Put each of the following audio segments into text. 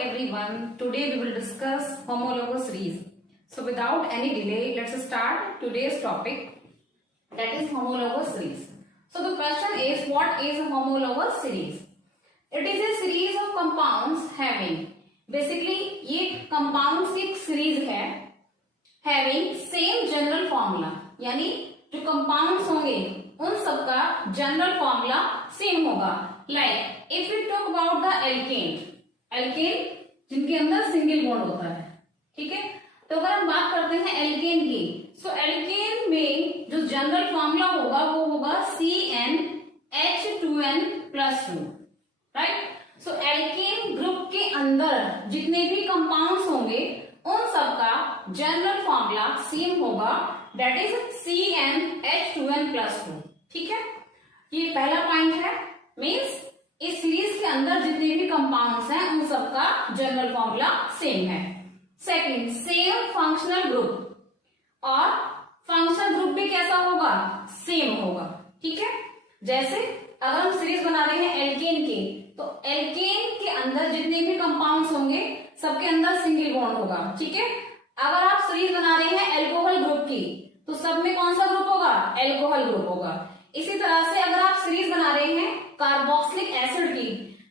everyone. Today we will discuss homologous series. So without any delay, let's start today's topic, that is homologous series. So the question is, what is a homologous series? It is a series of compounds having, basically ये compounds की एक series है having same general formula, यानी जो compounds होंगे उन सबका general formula same होगा. Like if we talk about the alkane जिनके अंदर सिंगल बॉन्ड होता है, ठीक है. तो अगर हम बात करते हैं एल्केन की, सो एल्केन में जो जनरल फॉर्मूला होगा वो होगा CnH2n+2, राइट. सो एल्केन ग्रुप के अंदर जितने भी कंपाउंड्स होंगे उन सबका जनरल फॉर्मूला सेम होगा, दैट इज CnH2n+2. ठीक है, ये पहला पॉइंट है. मीन्स इस सीरीज के अंदर जितने भी कंपाउंड्स हैं उन सबका जनरल फॉर्मूला सेम है. सेकंड, सेम फंक्शनल ग्रुप, और फंक्शनल ग्रुप भी कैसा होगा, सेम होगा. ठीक है, जैसे अगर हम सीरीज बना रहे हैं एल्केन की, तो एल्केन के अंदर जितने भी कंपाउंड्स होंगे सबके अंदर सिंगल बॉन्ड होगा. ठीक है, अगर आप सीरीज बना रहे हैं एल्कोहल ग्रुप की, तो सब में कौन सा ग्रुप होगा, एल्कोहल ग्रुप होगा. इसी तरह से अगर आप सीरीज बना रहे हैं कार्बोक्सिलिक एसिड की,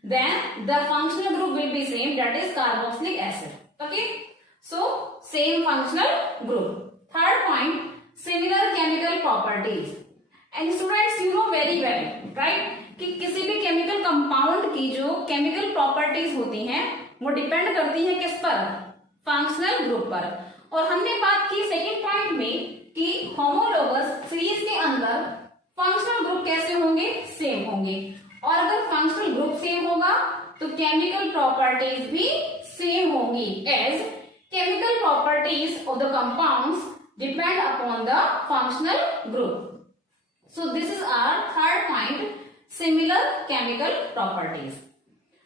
then the functional group will be same, that is carboxylic acid. Okay, so same functional group. Third point, similar chemical properties. And students you know very well, right, कि किसी भी chemical compound की जो chemical properties होती हैं वो depend करती है किस पर, फंक्शनल ग्रुप पर. और हमने बात की सेकेंड पॉइंट में कि होमोलोगस सीरीज के अंदर फंक्शनल ग्रुप कैसे होंगे, सेम होंगे. और अगर फंक्शनल ग्रुप सेम होगा तो केमिकल प्रॉपर्टीज भी सेम होंगी, as chemical properties of the compounds depend upon the functional group. So this is our third point, similar chemical properties.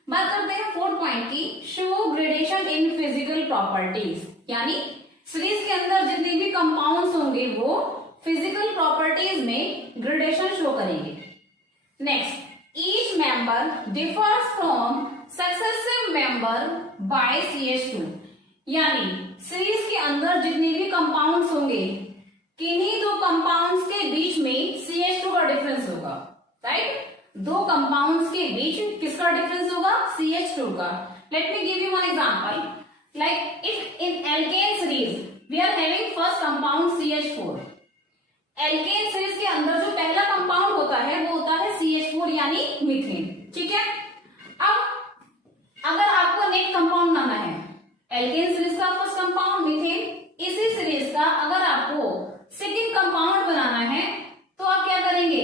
बात करते हैं फोर्थ पॉइंट की, show gradation in physical properties. यानी series के अंदर जितने भी कंपाउंड्स होंगे वो फिजिकल प्रॉपर्टीज में ग्रेडेशन शो करेंगे. Next, each member differs from successive member by CH2. यानी सीरीज के अंदर जितने भी कंपाउंड्स होंगे, किन्हीं दो कंपाउंड्स के बीच में CH2 का डिफरेंस होगा, राइट. दो कंपाउंड्स के बीच किसका डिफरेंस होगा, CH2 का. Let me give you one example. Like if in alkane series we are having first compound CH4. Alkane series के अंदर जो पहला कंपाउंड होता है वो होता है CH4 यानी मीथेन. ठीक है, अब अगर आपको नेक्स्ट कंपाउंड बनाना है, एल्केन सीरीज का फर्स्ट कंपाउंड मीथेन, इसी सीरीज का अगर आपको सेकंड कंपाउंड बनाना है तो आप क्या करेंगे,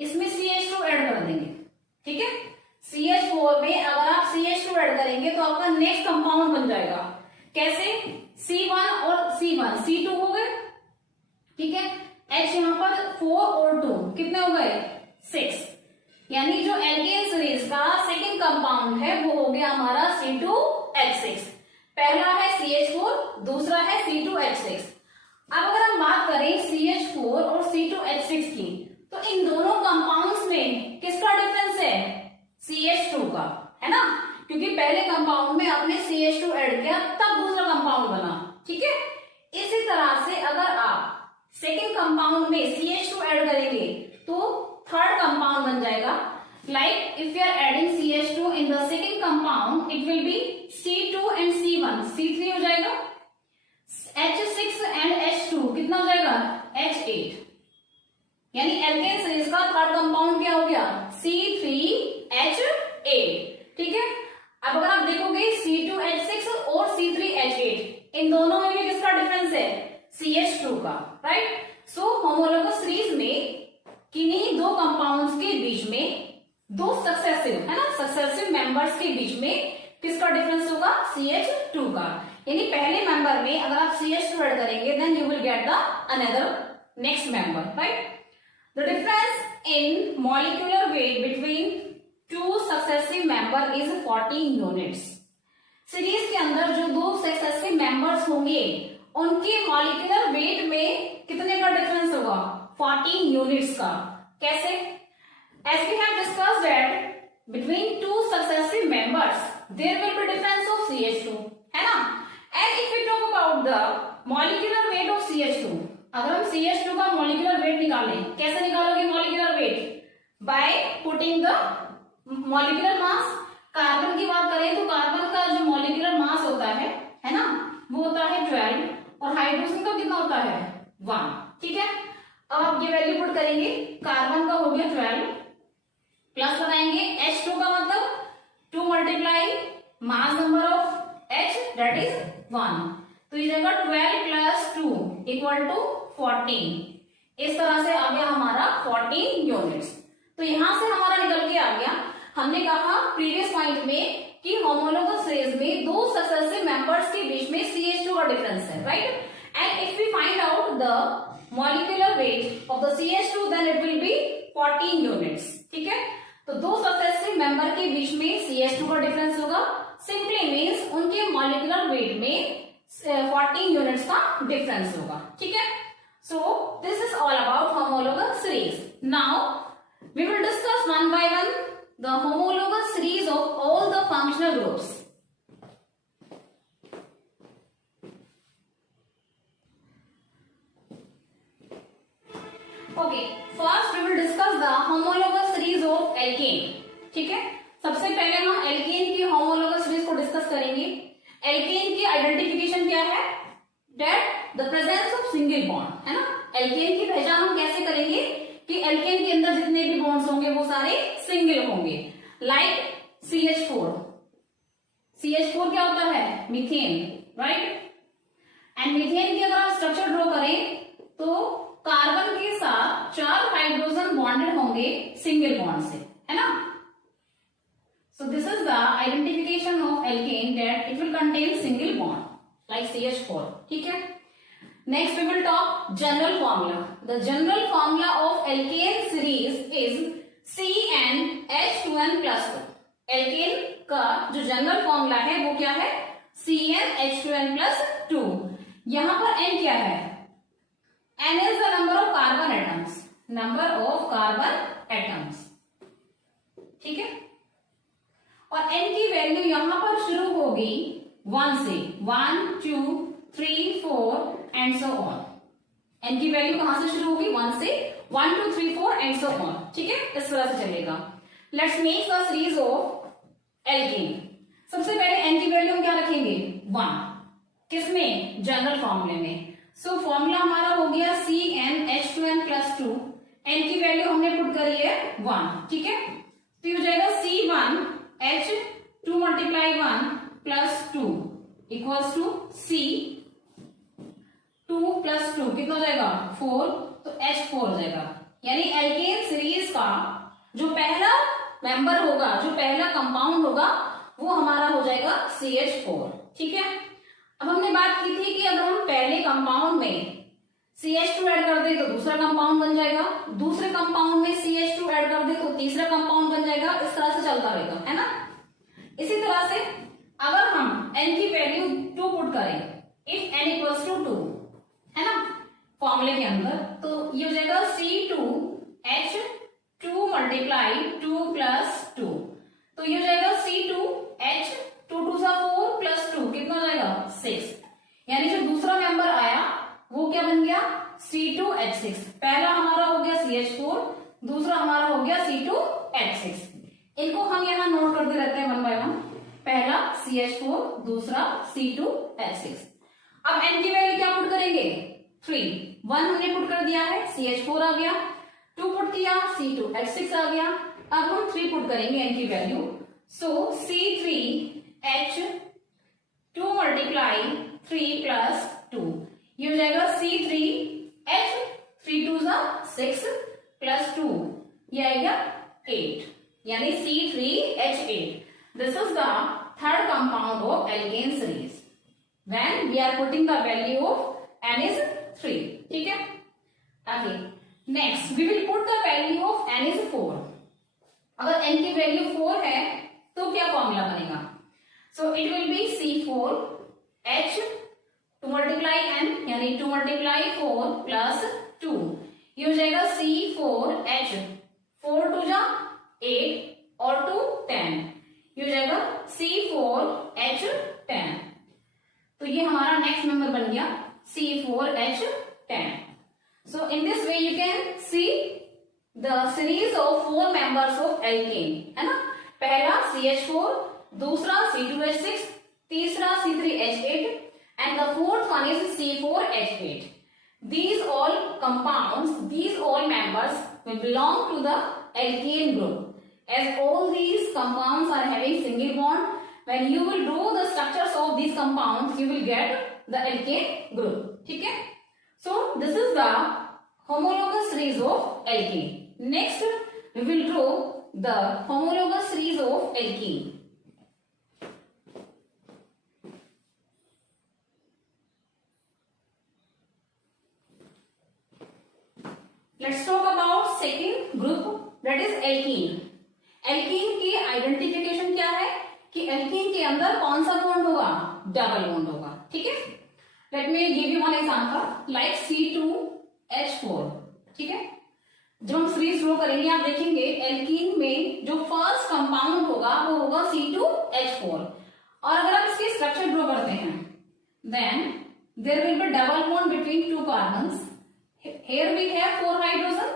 इसमें CH2 ऐड कर देंगे. ठीक है, CH4 में अगर आप CH2 ऐड करेंगे तो आपका नेक्स्ट कंपाउंड बन जाएगा. कैसे, C1 और C1 C2 हो गए. ठीक है, H यहाँ पर 4 और 2 कितने हो गए, 6. यानी जो एल्केन सीरीज का सेकंड कंपाउंड है वो हो गया हमारा C2H6. पहला है CH4, दूसरा है C2H6. अब अगर हम बात करें CH4 और C2H6 की, तो इन दोनों कंपाउंड्स में किसका डिफरेंस है, CH2 का, है ना, क्योंकि पहले कंपाउंड में आपने CH2 ऐड किया तब दूसरा कंपाउंड बना. ठीक है, इसी तरह से अगर आप सेकेंड कंपाउंड में CH2 ऐड करेंगे तो थर्ड कंपाउंड बन जाएगा. Like if you are adding CH2 in the second compound, it will be C2 and C1 C3 हो जाएगा. H6 एंड H2 कितना हो जाएगा, H8. यानी एल्केन सीरीज का थर्ड कंपाउंड क्या हो गया, C3H8. ठीक है, अब अगर आप देखोगे C2H6 और C3H8, इन दोनों में भी किसका डिफरेंस है, CH2 का, राइट. सो होमोलोगस सीरीज में किन्हीं दो कंपाउंड्स के बीच में दो सक्सेसिव, है ना, सक्सेसिव मेंबर्स के बीच में किसका डिफरेंस होगा, CH2 का. यानी पहले मेंबर में अगर आप CH2 ऐड करेंगे then you will get the another next member, right. The difference in molecular weight between two successive member is 14 units. Series के अंदर जो दो सक्सेसिव मेंबर्स होंगे उनके मॉलिक्यूलर वेट में कितने का डिफरेंस होगा, 14 यूनिट्स का. कैसे, as we have discussed that between two successive members there will be difference of CH2, है ना. And if we talk about the molecular weight of CH2, अगर हम CH2 का molecular weight निकालें, कैसे निकालोगे molecular weight? By putting the molecular mass. Carbon की बात करें तो कार्बन का जो molecular mass होता है ना, वो होता है 12 और हाइड्रोजन का कितना होता है 1. ठीक है, अब आप ये वैल्यू पुट करेंगे. कार्बन का हो गया 12 प्लस लगाएंगे H2 का मतलब 2 multiply mass number of H that is 1. तो ये जाएगा 12 प्लस 2 इक्वल टू 14. इस तरह से आ गया हमारा 14 यूनिट्स. तो यहां से हमारा निकल के आ गया. हमने कहा प्रीवियस पॉइंट में कि होमोलोगस सीरीज में दो सक्सेसिव मेंबर्स के बीच में CH2 का डिफरेंस है, right. And if we find out the molecular weight of the CH2 then it will be 14 units. ठीक है, तो दो सक्सेसिव मेंबर के बीच में CH2 का डिफरेंस होगा. सिंपली मींस उनके मॉलिक्यूलर वेट में 14 यूनिट्स का डिफरेंस होगा. ठीक है, सो this is all about homologous series. Now we will discuss one by one the homologous series of all the functional groups. Okay, first we will discuss the homologous series of alkane. ठीक है, सबसे पहले हम alkane की homologous series को discuss करेंगे. alkane की identification क्या है? That the presence of single bond, है ना. alkane की पहचान हम कैसे करेंगे कि एल्केन के अंदर जितने भी बॉन्ड्स होंगे वो सारे सिंगल होंगे. Like CH4. CH4 क्या होता है? Methane, right. एंड मीथेन की अगर आप स्ट्रक्चर ड्रॉ करें तो कार्बन के साथ 4 हाइड्रोजन बॉन्डेड होंगे सिंगल बॉन्ड से, है ना. सो this is the identification of alkene that it will contain single bond like CH4. ठीक है, next we will talk general formula. The general formula of alkane series is CnH2n plus 2. alkane का जो general formula है वो क्या है? CnH2n plus 2. यहां पर n क्या है? n is the number of carbon atoms. number of carbon atoms. ठीक है, और n की वैल्यू यहां पर शुरू होगी 1 से. 1 2 3 4 एंड सो ऑन. n की वैल्यू कहां से शुरू होगी? 1 से. 1 2 3 4 एंड सो ऑन. ठीक है, इस तरह से चलेगा. Let's make the series of alkene. सबसे पहले n की वैल्यू हम क्या रखेंगे? 1. किसमें? जनरल फॉर्मूले में. सो फॉर्मूला हमारा हो गया CnH2n plus 2. n की वैल्यू हमने पुट करी है 1. ठीक है, तो ये हो जाएगा C1H 2 multiply 1 plus 2 equals to C 2 plus 2 कितना हो जाएगा? 4. तो H4 हो जाएगा. यानी एल्केन सीरीज का जो पहला मेंबर होगा, जो पहला कंपाउंड होगा, वो हमारा हो जाएगा CH4. ठीक है, अब हमने बात की थी कि अगर हम पहले कंपाउंड में CH2 ऐड कर दे तो दूसरा कंपाउंड बन जाएगा, दूसरे कंपाउंड में CH2 ऐड कर दे तो तीसरा कंपाउंड बन जाएगा. इस तरह से चलता रहेगा, है ना. इसी तरह से अगर हम n की वैल्यू 2 पुट करें, इफ n इक्वल्स टू 2, है ना, फॉर्मूले के अंदर, तो ये हो जाएगा C2H 2 मल्टीप्लाई 2 प्लस 2. तो ये हो जाएगा C2H 2 2 सा 4 प्लस 2 कितना हो जाएगा? 6. यानी जो दूसरा मेंबर आया वो क्या बन गया? C2H6. पहला हमारा हो गया CH4, दूसरा हमारा हो गया C2H6. इनको हम यहाँ नोट करते रहते हैं 1 by 1. पहला CH4, दूसरा C2H6. अब n की वैल्यू क्या पुट करेंगे? 3. 1 हमने पुट कर दिया है, CH4 आ गया. 2 पुट किया, C2H6 आ गया. अब हम 3 पुट करेंगे n की वैल्यू. सो C3H 2 मल्टीप्लाई 3 प्लस 2. ये हो जाएगा C3H 3 2 6 प्लस 2. ये आएगा 8. यानी C3H8. This is the third compound of alkane series. When we are putting the value of n is 3. ठीक है, okay. Next we will put the value of n is 4. अगर n की value 4 है तो क्या फॉर्मूला बनेगा? So it will be C4H 2 multiply n यानी 2 multiply 4 plus 2. ये हो जाएगा C4H 4 2 8 और 2 10. ये ये हो जाएगा C4H10। तो ये हमारा नेक्स्ट नंबर बन गया C4H10। So in this way you can see the series of 4 members of alkene, है ना। पहला CH4, दूसरा C2H6, तीसरा C3H8 and the fourth one is C4H8. These all compounds, these all members will belong to the alkane group. As all these compounds are having single bond, when you will do the structures of these compounds, you will get the alkane group. ठीक है? So this is the homologous series of alkene. Next, we will draw the homologous series of alkene. Let's talk about second group, that is alkene. Alkene की identification क्या है कि alkene के अंदर कौन सा बॉन्ड होगा, डबल बॉन्ड होगा। ठीक है, late me give you one example like C2H4। ठीक है, जब हम सीरीज ड्रॉ करेंगे आप देखेंगे एल्कीन में जो फर्स्ट कंपाउंड होगा वो होगा C2H4। और अगर आप इसकी स्ट्रक्चर ड्रॉ करते हैं then there will be double bond between 2 carbons. Here we have 4 hydrogens.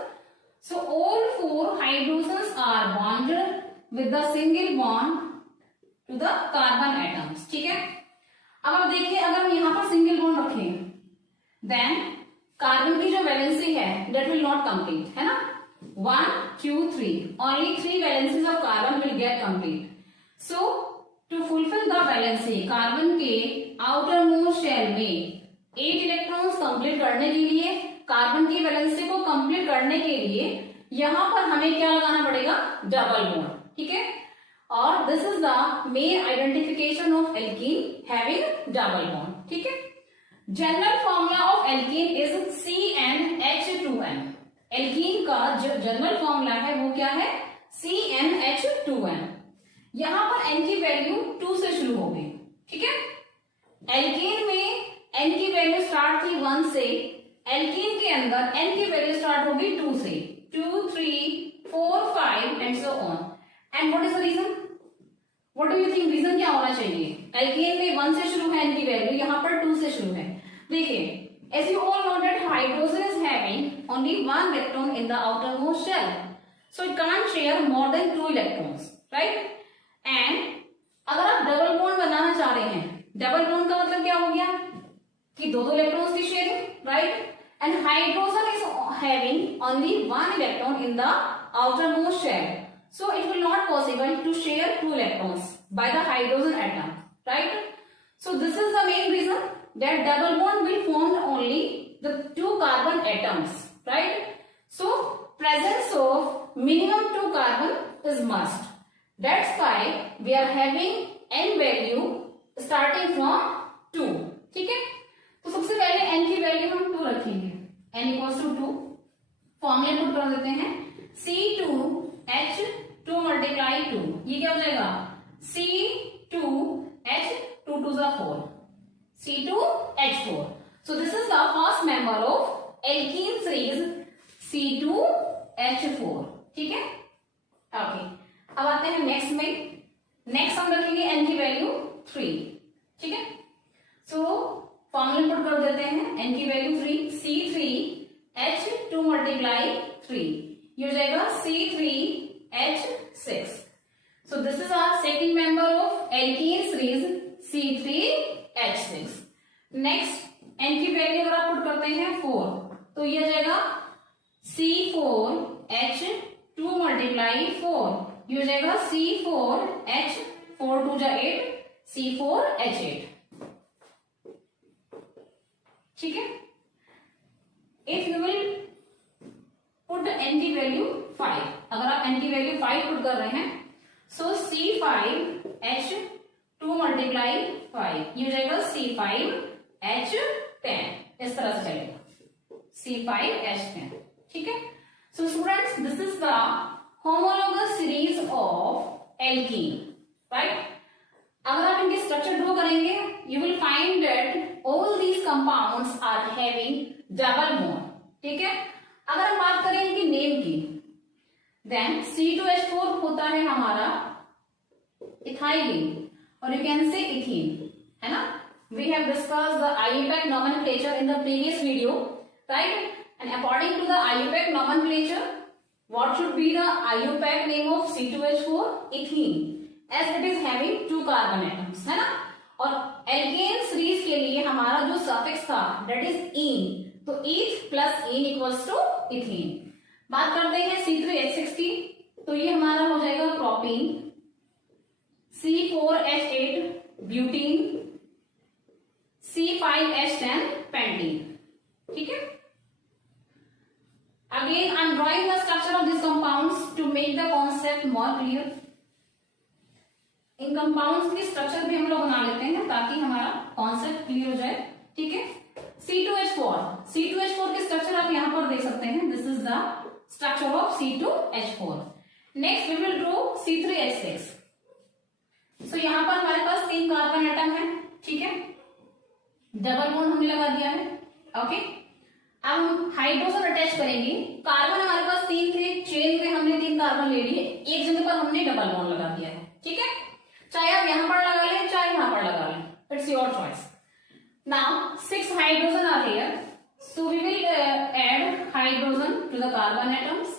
So all 4 hydrogens are bonded with the single bond to the carbon atoms. ठीक है, अब आप देखिए अगर हम यहाँ पर सिंगल बॉन्ड रखें देन कार्बन की जो वैलेंसी है that will not complete, है ना। 1 2 3 only 3 valencies of carbon will get complete. So to fulfill the valency carbon के outermost shell में 8 इलेक्ट्रॉन्स कंप्लीट करने के लिए, कार्बन की वैलेंसी को कंप्लीट करने के लिए यहां पर हमें क्या लगाना पड़ेगा, डबल बॉन्ड। ठीक है, और this is the main identification of alkene having double bond. ठीक है, general formula of alkene is CnH2n। Alkene का जो जनरल फॉर्मूला है वो क्या है, CnH2n। यहां पर n की वैल्यू 2 से शुरू होगी। ठीक है, एल्कीन में n की वैल्यू स्टार्ट थी 1 से, एल्कीन के अंदर n की वैल्यू स्टार्ट होगी 2 से, 2 3 4 5 and so on. And what is the reason, what do you think reason क्या होना चाहिए। एल्कीन में 1 से शुरू है n की वैल्यू, यहाँ पर 2 से शुरू है। देखिए as you all know that hydrogen is having only 1 electron in the outermost shell, so it can't share more than 2 electrons, right? and अगर आप डबल बॉन्ड बनाना चाह रहे हैं, डबल बॉन्ड का मतलब क्या हो गया कि 2 इलेक्ट्रॉन्स की sharing, right. And hydrogen is having only 1 electron in the outermost shell, so it will not possible to share 2 electrons by the hydrogen atom, right? So this is the main reason that double bond will form only the 2 carbon atoms, right? So presence of minimum 2 carbon is must. That's why we are having n value starting from 2. ठीक है, तो सबसे पहले n की value हम 2 रखेंगे, n equals to 2। Formula put कर देते हैं C2H2 मल्टीप्लाई 2, ये क्या हो जाएगा C2H2 2 4, C2H4। So this is the first member of alkene series C2H4। ठीक है, ओके। अब आते हैं नेक्स्ट में, नेक्स्ट हम रखेंगे n की वैल्यू 3। ठीक है, सो फॉर्मूला पुट कर देते हैं, n की वैल्यू 3, C3H2 मल्टीप्लाई 3, ये हो जाएगा C3H6। So this is our second member of alkene series C3H6। Next n की वैल्यू अगर आप पुट करते हैं 4, तो ये हो जाएगा C4H2 मल्टीप्लाई 4, ये हो जाएगा C4H, 4 2 जा 8, C4H8। ठीक है, if you will put n की वैल्यू 5, अगर आप n की वैल्यू 5 पुट कर रहे हैं, सो C5H2 मल्टीप्लाई 5, ये हो जाएगा C5H10। इस तरह से चलेगा C5H10। ठीक है, so students this is the homologous series of alkene, right. अगर आप इनकी स्ट्रक्चर ड्रॉ करेंगे you will find that all these compounds are having double bond। ठीक है, अगर हम बात करें इनकी नेम की, then C2H4 होता है हमारा इथाइलिन, और यू कैन से इथीन, है ना. We have discussed the IUPAC nomenclature in the previous video, right? And according to the IUPAC nomenclature, what should be the IUPAC name of C2H4? Ethene, as it is having 2 carbon atoms, है ना. और alkene series के लिए हमारा जो suffix था that is ene, तो eth plus ene equals to ethene. बात करते हैं C3H6 की, तो ये हमारा हो जाएगा propene, C4H8 butene, C5H10 pentene. ठीक है. Again, I am drawing the structure of these compounds to make the concept more clear. In compounds की स्ट्रक्चर भी हम लोग बना लेते हैं ताकि हमारा कॉन्सेप्ट क्लियर हो जाए. ठीक है. C2H4 की स्ट्रक्चर आप यहां पर देख सकते हैं. This is the structure of C2H4. Next we will draw C3H6. So यहां पर हमारे पास 3 कार्बन एटम है. ठीक है. डबल बॉन्ड हमने लगा दिया है. ओके. अब हम हाइड्रोजन अटैच करेंगे. कार्बन हमारे पास 3 थे, चेन में हमने 3 कार्बन ले लिए, एक जगह पर हमने डबल बॉन्ड लगा दिया है. ठीक है. चाहे आप यहां पर लगा लें चाहे यहां पर लगा लें, it's your choice. Now 6 hydrogen are here, so we will add hydrogen to the carbon atoms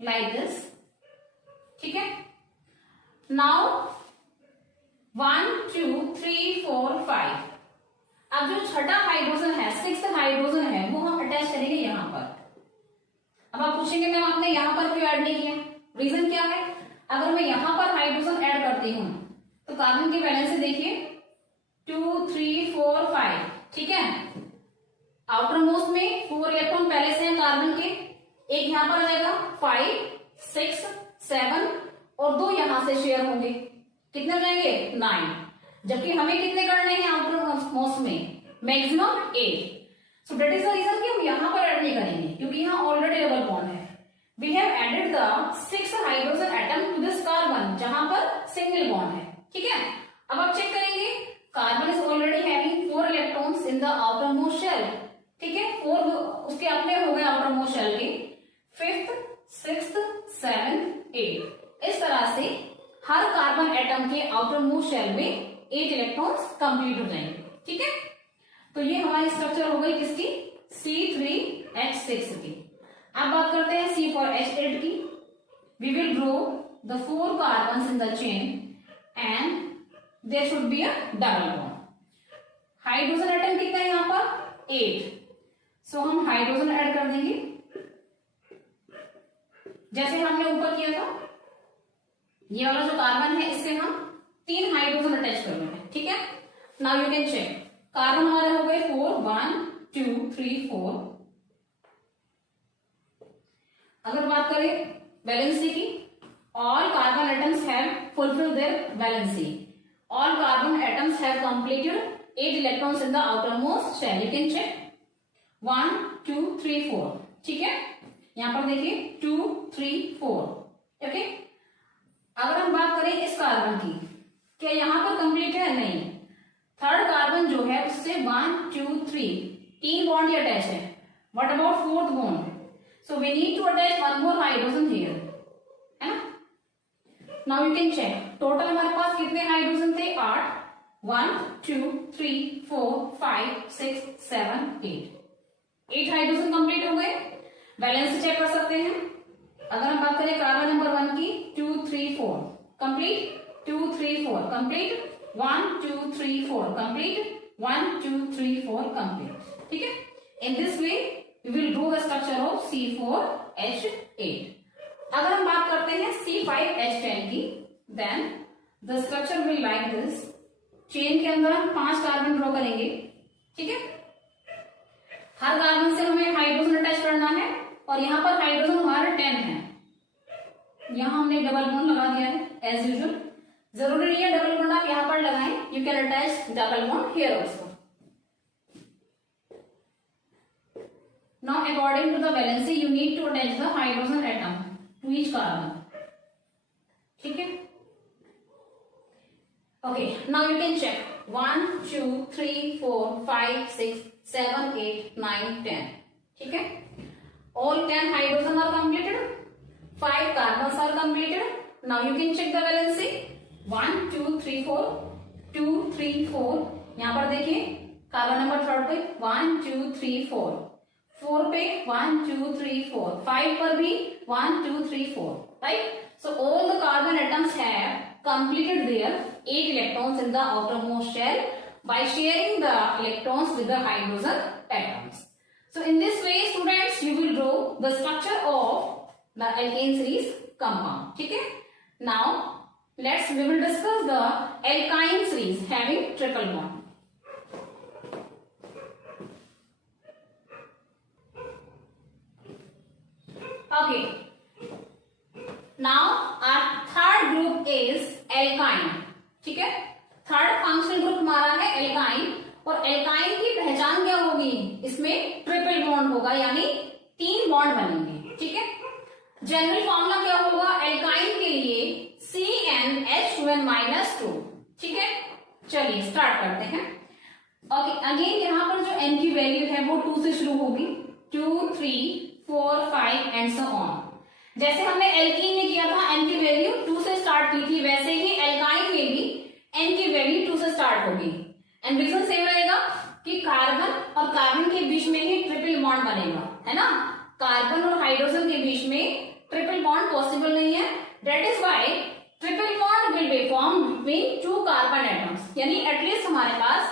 like this. ठीक है. नाउ 1 2 3 4 5. अब जो छठा हाइड्रोजन है, 6th हाइड्रोजन है, वो हम अटैच करेंगे यहां पर. अब आप पूछेंगे मैम आपने यहां पर क्यों ऐड नहीं किया? रीजन क्या है? अगर मैं यहां पर हाइड्रोजन ऐड करती हूं तो कार्बन की वैलेंसी देखिए 2 3 4 5. ठीक है. आउटर मोस्ट में 4 इलेक्ट्रॉन पहले से हैं कार्बन के, एक यहां पर आ जाएगा 5 6 7 और 2 यहां से शेयर होंगे. कितने हो जाएंगे? 9. जबकि हमें कितने करने हैं आउटर मोस्ट में? Maximum 8. So that is the reason कि हम यहां पर ऐड नहीं करेंगे क्योंकि यहां ऑलरेडी डबल बॉन्ड है. We have added the 6 hydrogen atom to this carbon जहां पर सिंगल बॉन्ड है. ठीक है. अब आप चेक करेंगे carbon is already having 4 electrons in the outer most shell. ठीक है. 4 उसके अपने हो गए आउटर मोस्ट शेल के. 5th 6th 7th 8. इस तरह से हर कार्बन एटम के आउटर मोस्ट शेल में 8 इलेक्ट्रॉन्स कंप्लीट हो जाएंगे. ठीक है. तो ये हमारी स्ट्रक्चर हो गई किसकी? C3H6 की. अब बात करते हैं C4H8 की. We will draw the 4 carbons in the chain and there should be a double bond. Hydrogen atom कितना है यहाँ पर? 8. सो हम हाइड्रोजन ऐड कर देंगे जैसे हमने ऊपर किया था. ये वाला जो कार्बन है इससे हम 3 हाइड्रोजन अटैच कर रहे हैं. ठीक है. Now you can check. Carbon हमारे हो गए 4 1 2 3 4. अगर बात करें वैलेंसी की, all carbon atoms have fulfil their valency. All carbon atoms have completed 8 electrons in the outer most shell. You can check 1 2 3 4. ठीक है. यहां पर देखिए 2 3 4. ओके. अगर हम बात करें इस कार्बन की, क्या यहां पर कंप्लीट है? नहीं. 3rd कार्बन जो है उससे 1 2 3 बॉन्ड ही अटैच है. What about 4th bond? So we need to attach 1 more hydrogen here, है ना. Now you can check total हमारे पास कितने हाइड्रोजन थे? 8. 1 2 3 4 5 6 7 8 हाइड्रोजन कंप्लीट हो गए. बैलेंस चेक कर सकते हैं. अगर हम बात करें कार्बन नंबर 1 की, 2 3 4 कंप्लीट, 2 3 4 कंप्लीट, 1 2 3 4 कंप्लीट, 1 2 3 4 कंप्लीट. ठीक है. In this way we will draw the structure of C4H8. अगर हम बात करते हैं C5H10 की, then the structure will like this. Chain के अंदर हम 5 कार्बन ड्रॉ करेंगे. ठीक है. हर कार्बन से हमें हाइड्रोजन अटैच करना है और यहाँ पर हाइड्रोजन हमारा 10 है. यहाँ हमने डबल बॉन्ड लगा दिया है एज यूजुअल. जरूरी नहीं है डबल बॉन्ड आप यहाँ पर लगाएं. You can attach double bond here also. Now according to the valency you need to attach the hydrogen atom to each carbon. ठीक है. Okay. Now you can check 1 2 3 4 5 6 7 8 9 10. ठीक है. All 10 hydrogen are completed. 5 carbons are completed. Now you can check the valency. 1 2 3 4 2 3 4, यहाँ पर देखिए carbon number third पे 1 2 3 4, 4 पे 1 2 3 4, 5 पर भी 1 2 3 4, right. So all the carbon atoms have completed their 8 electrons in the outermost shell by sharing the electrons with the hydrogen atoms. So in this way students you will draw the structure of the alkane series compound. ठीक है. Now we will discuss the alkyne series having triple bond. Okay. Now our third group is alkyne. ठीक है. Third functional group हमारा है alkyne, और alkyne की पहचान क्या होगी, इसमें ट्रिपल बॉन्ड होगा, यानी 3 बॉन्ड बनेंगे. ठीक है. जनरल फॉर्मूला क्या होगा एल्काइन के लिए, CnH2n-2. ठीक है. चलिए स्टार्ट करते हैं. ओके, अगेन यहाँ पर जो n की वैल्यू है वो 2 से शुरू होगी, 2 3 4 5 एंड सो ऑन. जैसे हमने एल्कीन में किया था n की वैल्यू 2 से स्टार्ट की थी, वैसे ही एल्काइन में भी n की वैल्यू 2 से स्टार्ट होगी. एंड रीजन सेम रहेगा कि कार्बन और कार्बन के बीच में ही ट्रिपल बॉन्ड बनेगा, है ना. कार्बन और हाइड्रोजन के बीच में ट्रिपल बॉन्ड पॉसिबल नहीं है. That is why triple bond will be form between 2 carbon atoms, यानी एटलीस्ट हमारे पास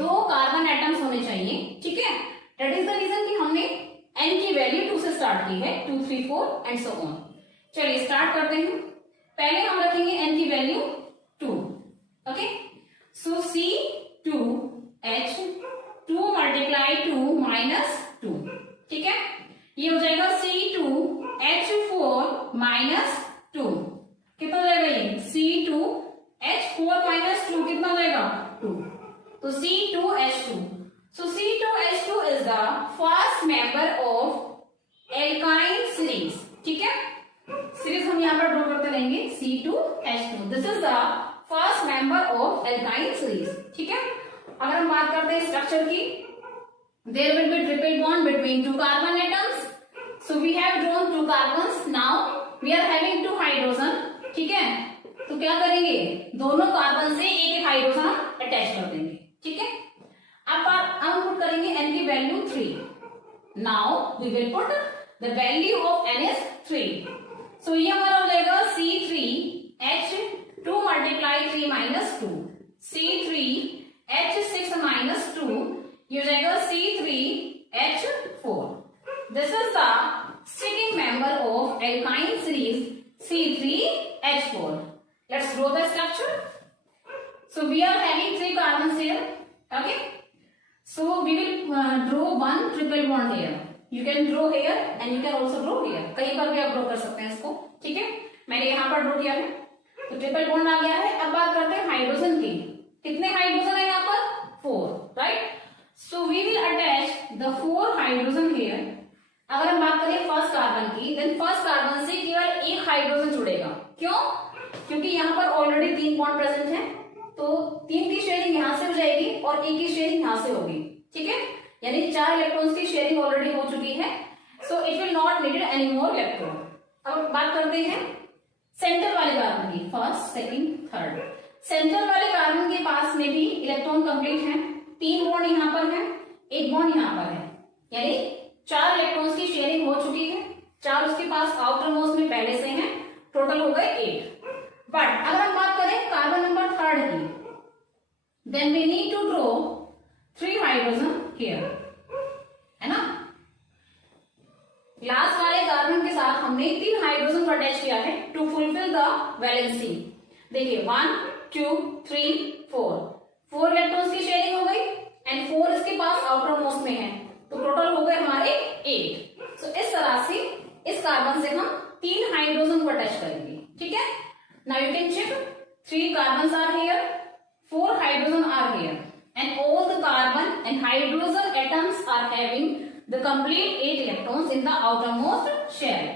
2 कार्बन एटम्स होने चाहिए. ठीक है. दैट इज द रीजन कि हमने n की वैल्यू 2 से स्टार्ट की है, 2 3 4 एंड सो ऑन. चलिए स्टार्ट करते हैं. पहले हम रखेंगे n की वैल्यू 2. ओके. सो C2H 2 मल्टीप्लाई 2 माइनस 2. ठीक है. ये हो जाएगा C2H4 माइनस 2. कितना जाएगा ये C2H4 माइनस 2 कितना जाएगा 2. तो C2H2. So C2H2 is the first member of alkyne series. ठीक है. सीरीज हम यहाँ पर ड्रॉ करते रहेंगे, C2H2. This is the first member of alkyne series. ठीक है. अगर हम बात करते हैं स्ट्रक्चर की, there will be triple bond between 2 carbon atoms. So we have drawn 2 carbons. Now we are having 2 hydrogen. ठीक है. तो क्या करेंगे, दोनों कार्बन से एक एक हाइड्रोजन अटैच कर देंगे. ठीक है. अब हम पुट करेंगे n की value 3. Now we will put the value of n is 3. सो ये हमारा हो जाएगा C3H2 multiply 3 minus 2, C3H6 minus 2, ये हो जाएगा C3H4. This is the second member of alkyne series C3H4. Let's draw the structure. So we are having 3 carbons here. Okay. So we will draw one triple bond here. You can draw here and you can also draw here. कहीं पर भी आप draw कर सकते हैं इसको. ठीक है. मैंने यहाँ पर ड्रॉ किया है, तो ट्रिपल बॉन्ड आ गया है. अब बात करते हैं हाइड्रोजन की. कितने हाइड्रोजन है यहाँ पर 4, right. So we will attach the 4 hydrogen here. अगर हम बात करें फर्स्ट कार्बन की, देन फर्स्ट कार्बन से केवल एक हाइड्रोजन जुड़ेगा. क्यों? क्योंकि यहाँ पर ऑलरेडी 3 बॉन्ड प्रेजेंट है, तो 3 की शेयरिंग यहां से हो जाएगी और 1 की शेयरिंग यहां से होगी. ठीक है. यानी 4 इलेक्ट्रॉन्स की शेयरिंग ऑलरेडी हो चुकी है. So it will not needed any more electron. अब बात करते हैं सेंटर वाले कार्बन की, फर्स्ट सेकंड थर्ड. सेंटर वाले कार्बन के पास में भी इलेक्ट्रॉन कंप्लीट है. 3 बॉन्ड यहाँ पर है, 1 बॉन्ड यहाँ पर है, यानी 4 इलेक्ट्रॉन्स की शेयरिंग हो चुकी है. 4 उसके पास आउटर मोस्ट में पहले से हैं. टोटल हो गए 8. बट अगर हम बात करें कार्बन नंबर थर्ड की, then we need to draw 3 hydrogen here, है ना. लास्ट वाले कार्बन के साथ हमने 3 हाइड्रोजन को अटैच किया है टू फुलफिल द वैलेंसी. देखिए 1 2 3 4 इलेक्ट्रॉन्स की शेयरिंग हो गई एंड 4 इसके पास आउटर मोस्ट में है, तो टोटल हो गए हमारे 8. सो इस तरह से इस कार्बन से हम 3 हाइड्रोजन को अटैच करेंगे. ठीक है. Now you can check 3 carbons are here, 4 hydrogen are here, and all the carbon and hydrogen atoms are having the complete 8 electrons in the outermost shell.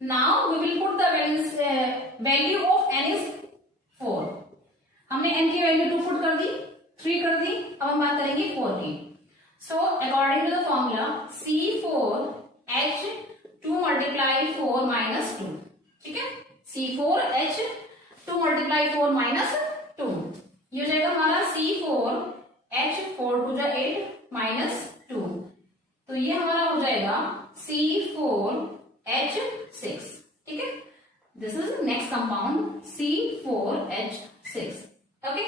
Now we will put the value of n is 4. हमने n की value 2 put कर दी, 3 कर दी. अब हम बात करेंगे 4 की. So according to the formula C4H2 multiply 4 minus 2. ठीक है. C4H2 2 मल्टीप्लाई 4 माइनस 2, ये हो जाएगा हमारा C4H4 टू जा 8 माइनस 2, तो ये हमारा हो जाएगा C4H6, ठीक है। This is next compound C4H6, okay.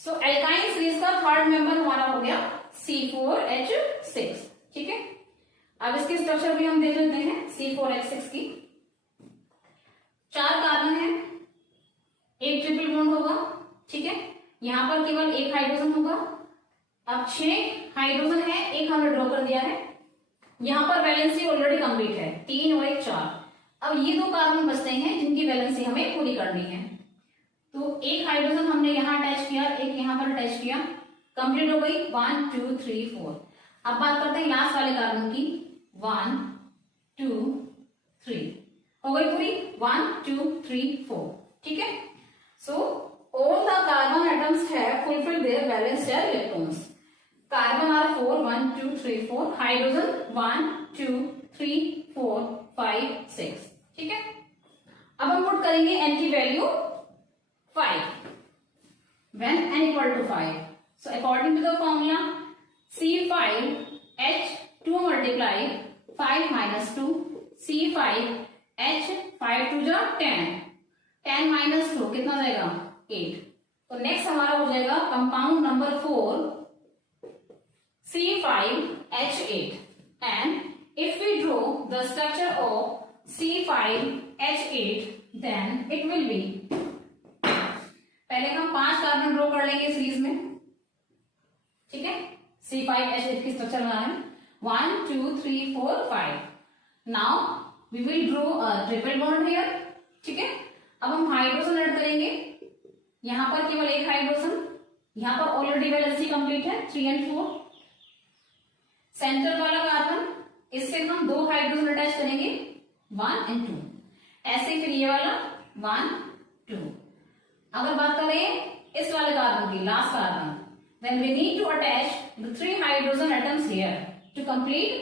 So alkyne series का थर्ड मेंबर हमारा हो गया C4H6, ठीक है। अब इसकी स्ट्रक्चर भी हम देख लेते हैं C4H6 की। 4 कार्बन है, एक ट्रिपल बॉन्ड होगा, ठीक है। यहां पर केवल एक हाइड्रोजन होगा। अब 6 हाइड्रोजन है, एक हमने ड्रॉ कर दिया है। यहां पर वैलेंसी ऑलरेडी कंप्लीट है, 3 और 1 4। अब ये 2 कार्बन बचते हैं जिनकी वैलेंसी हमें पूरी करनी है। तो एक हाइड्रोजन हमने यहां अटैच किया, एक यहां पर अटैच किया, कंप्लीट हो गई 1 2 3 4। अब बात करते हैं लास्ट वाले कार्बन की, 1 2 3 हो गई पूरी, 1 2 3 4, ठीक है। So all the carbon atoms have fulfilled their valence share electrons. Carbon are 4 1 2 3 4, hydrogen 1 2 3 4 5 6, ठीक है। अब हम पुट करेंगे n की value 5 when n equal to 5. So according to the formula C5H2 multiply 5 minus 2, C5H 5 to जा 10, 10 minus 2 कितना जाएगा 8। तो नेक्स्ट हमारा हो जाएगा compound number 4 C5H8, and if we draw the structure of C5H8 then it will be, पहले हम 5 carbon draw कर लेंगे सीरीज में, ठीक है। C5H8 की स्ट्रक्चर बना है 1 2 3 4 5। Now we will draw a triple bond here, ठीक है। अब हम हाइड्रोजन ऐड करेंगे, यहां पर केवल एक हाइड्रोजन, यहां पर ऑलरेडी वैलेंसी कंप्लीट है 3 और 4। सेंटर वाला कार्बन, इससे हम 2 हाइड्रोजन अटैच करेंगे 1 और 2, ऐसे फिर ये वाला 1 2। अगर बात करें इस वाले कार्बन की, last carbon, then we need to attach the 3 hydrogen atoms here to complete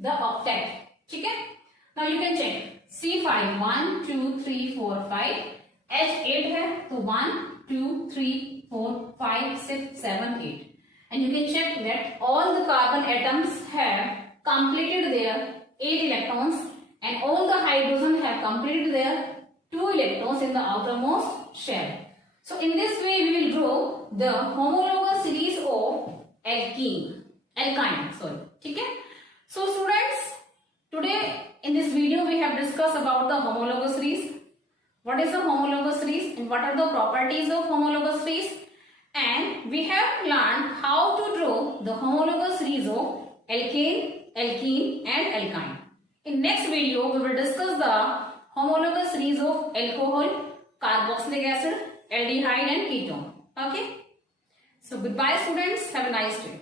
the octet, ठीक है। Now you can check C5 1 2 3 4 5, H8 है तो 1 2 3 4 5 6 7 8, and you can check that all the carbon atoms have completed their 8 electrons and all the hydrogen have completed their 2 electrons in the outermost shell. So in this way we will draw the homologous series of alkene, ठीक है। So students, today in this video we have discussed about the homologous series. What is the homologous series and what are the properties of homologous series? And we have learned how to draw the homologous series of alkane, alkene and alkyne. In next video we will discuss the homologous series of alcohol, carboxylic acid, aldehyde and ketone. Okay. So goodbye students. Have a nice day.